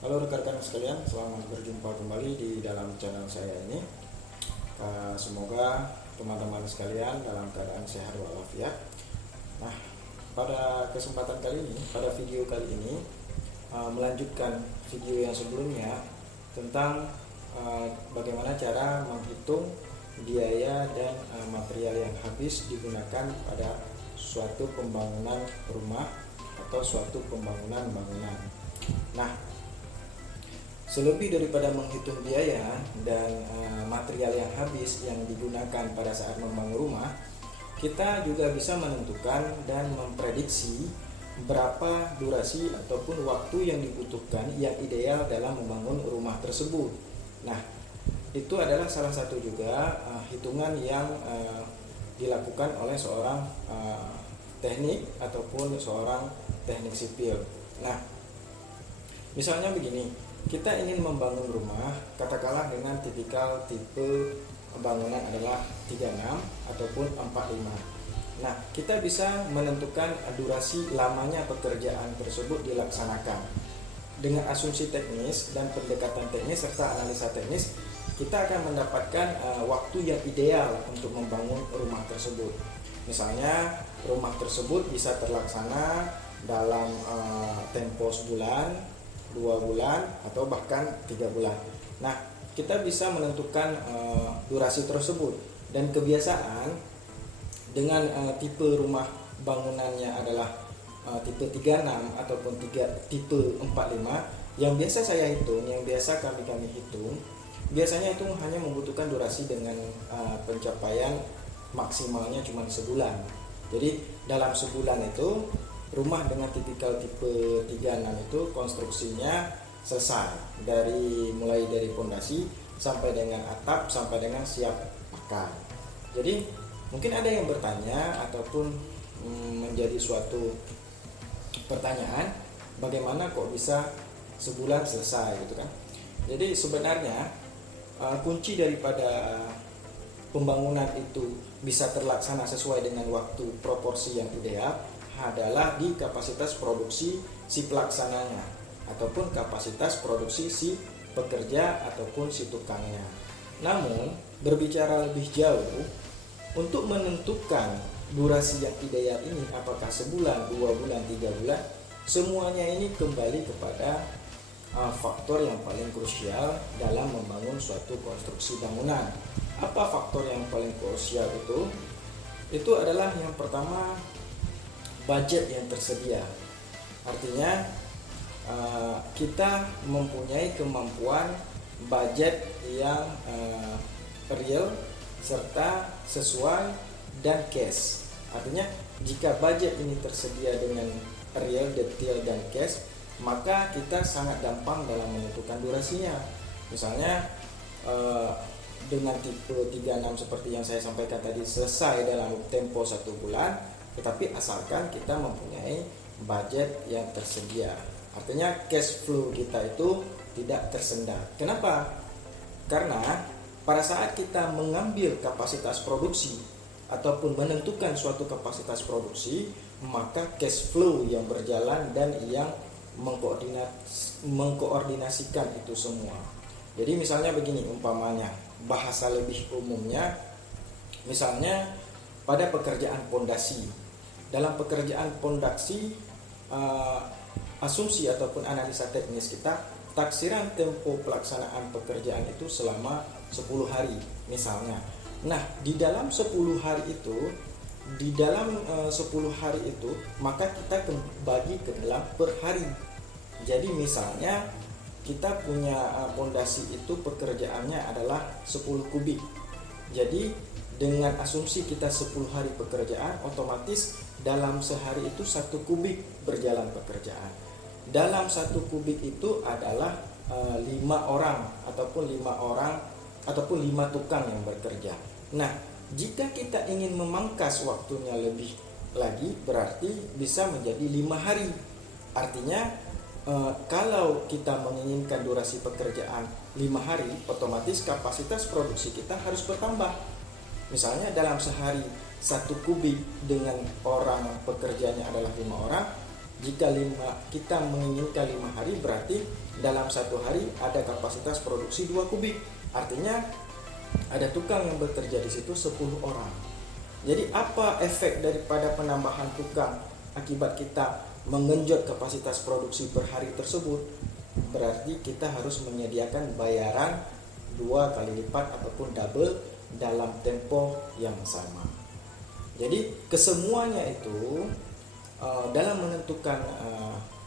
Halo rekan-rekan sekalian, selamat berjumpa kembali di dalam channel saya ini. Semoga teman-teman sekalian dalam keadaan sehat walafiat. Nah, pada kesempatan kali ini, pada video kali ini, melanjutkan video yang sebelumnya tentang bagaimana cara menghitung biaya dan material yang habis digunakan pada suatu pembangunan rumah atau suatu pembangunan bangunan. Nah, selebih daripada menghitung biaya dan material yang habis yang digunakan pada saat membangun rumah, kita juga bisa menentukan dan memprediksi berapa durasi ataupun waktu yang dibutuhkan yang ideal dalam membangun rumah tersebut. Nah, itu adalah salah satu juga hitungan yang dilakukan oleh seorang teknik ataupun seorang teknik sipil. Nah, misalnya begini, kita ingin membangun rumah, katakanlah dengan tipikal tipe bangunan adalah 36 ataupun 45. Nah, kita bisa menentukan durasi lamanya pekerjaan tersebut dilaksanakan. Dengan asumsi teknis dan pendekatan teknis serta analisa teknis, kita akan mendapatkan waktu yang ideal untuk membangun rumah tersebut. Misalnya, rumah tersebut bisa terlaksana dalam tempo sebulan, 2 bulan, atau bahkan 3 bulan. Nah, kita bisa menentukan durasi tersebut, dan kebiasaan dengan tipe rumah bangunannya adalah tipe 36 ataupun tipe 45 yang biasa saya hitung, yang biasa kami hitung, biasanya itu hanya membutuhkan durasi dengan pencapaian maksimalnya cuma sebulan. Jadi dalam sebulan itu rumah dengan tipikal tipe 36 itu konstruksinya selesai, mulai dari fondasi sampai dengan atap sampai dengan siap pakai. Jadi mungkin ada yang bertanya ataupun menjadi suatu pertanyaan, bagaimana kok bisa sebulan selesai gitu kan. Jadi sebenarnya kunci daripada pembangunan itu bisa terlaksana sesuai dengan waktu proporsi yang ideal adalah di kapasitas produksi si pelaksananya ataupun kapasitas produksi si pekerja ataupun si tukangnya. Namun, berbicara lebih jauh, untuk menentukan durasi yang ideal ini apakah sebulan, 2 bulan, 3 bulan, semuanya ini kembali kepada faktor yang paling krusial dalam membangun suatu konstruksi bangunan. Apa faktor yang paling krusial itu? Itu adalah yang pertama, budget yang tersedia. Artinya kita mempunyai kemampuan budget yang real serta sesuai dan cash. Artinya jika budget ini tersedia dengan real, detail, dan cash, maka kita sangat gampang dalam menentukan durasinya. Misalnya dengan tipe 36 seperti yang saya sampaikan tadi, selesai dalam tempo 1 bulan, tetapi asalkan kita mempunyai budget yang tersedia. Artinya cash flow kita itu tidak tersendat. Kenapa? Karena pada saat kita mengambil kapasitas produksi ataupun menentukan suatu kapasitas produksi, maka cash flow yang berjalan dan yang mengkoordinasikan itu semua. Jadi misalnya begini umpamanya, bahasa lebih umumnya, misalnya pada pekerjaan pondasi. Dalam pekerjaan pondasi, asumsi ataupun analisa teknis kita, taksiran tempo pelaksanaan pekerjaan itu selama 10 hari misalnya. Nah, di dalam 10 hari itu, maka kita bagi ke dalam per hari. Jadi misalnya kita punya pondasi itu pekerjaannya adalah 10 kubik. Jadi dengan asumsi kita 10 hari pekerjaan, otomatis dalam sehari itu 1 kubik berjalan pekerjaan. Dalam 1 kubik itu adalah 5 orang ataupun 5 tukang yang bekerja. Nah, jika kita ingin memangkas waktunya lebih lagi, berarti bisa menjadi 5 hari. Artinya kalau kita menginginkan durasi pekerjaan 5 hari, otomatis kapasitas produksi kita harus bertambah. Misalnya dalam sehari 1 kubik dengan orang pekerjanya adalah 5 orang, Jika kita menginginkan 5 hari, berarti dalam 1 hari ada kapasitas produksi 2 kubik. Artinya ada tukang yang bekerja di situ 10 orang. Jadi apa efek daripada penambahan tukang akibat kita mengenjot kapasitas produksi per hari tersebut? Berarti kita harus menyediakan bayaran 2 kali lipat ataupun double dalam tempo yang sama. Jadi kesemuanya itu dalam menentukan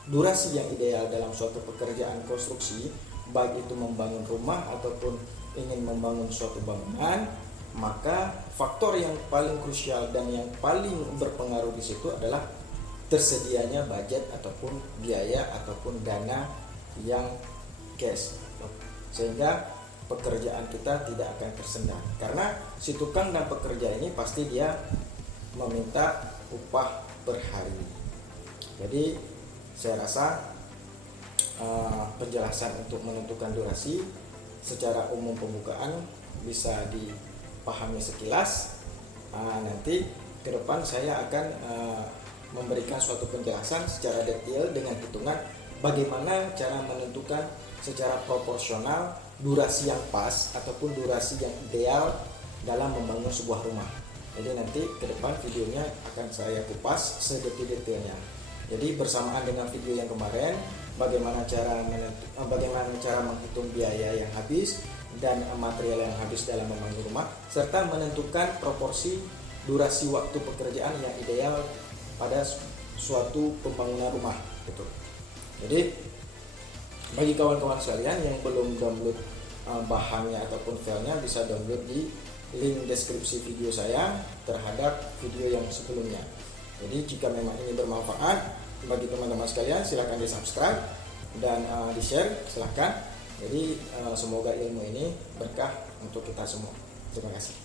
durasi yang ideal dalam suatu pekerjaan konstruksi, baik itu membangun rumah ataupun ingin membangun suatu bangunan, maka faktor yang paling krusial dan yang paling berpengaruh di situ adalah tersedianya budget ataupun biaya ataupun dana yang cash, sehingga pekerjaan kita tidak akan tersendat. Karena si tukang dan pekerja ini pasti dia meminta upah per hari. Jadi saya rasa penjelasan untuk menentukan durasi secara umum pembukaan bisa dipahami sekilas. Nanti ke depan saya akan memberikan suatu penjelasan secara detail dengan hitungan bagaimana cara menentukan secara proporsional durasi yang pas ataupun durasi yang ideal dalam membangun sebuah rumah. Jadi nanti ke depan videonya akan saya kupas sedetil-detilnya. Jadi bersamaan dengan video yang kemarin, bagaimana cara menghitung biaya yang habis dan material yang habis dalam membangun rumah, serta menentukan proporsi durasi waktu pekerjaan yang ideal pada suatu pembangunan rumah. Gitu. Jadi bagi kawan-kawan sekalian yang belum download bahannya ataupun filenya, bisa download di link deskripsi video saya terhadap video yang sebelumnya. Jadi jika memang ini bermanfaat bagi teman-teman sekalian, silahkan di subscribe dan di share, silahkan. Jadi semoga ilmu ini berkah untuk kita semua. Terima kasih.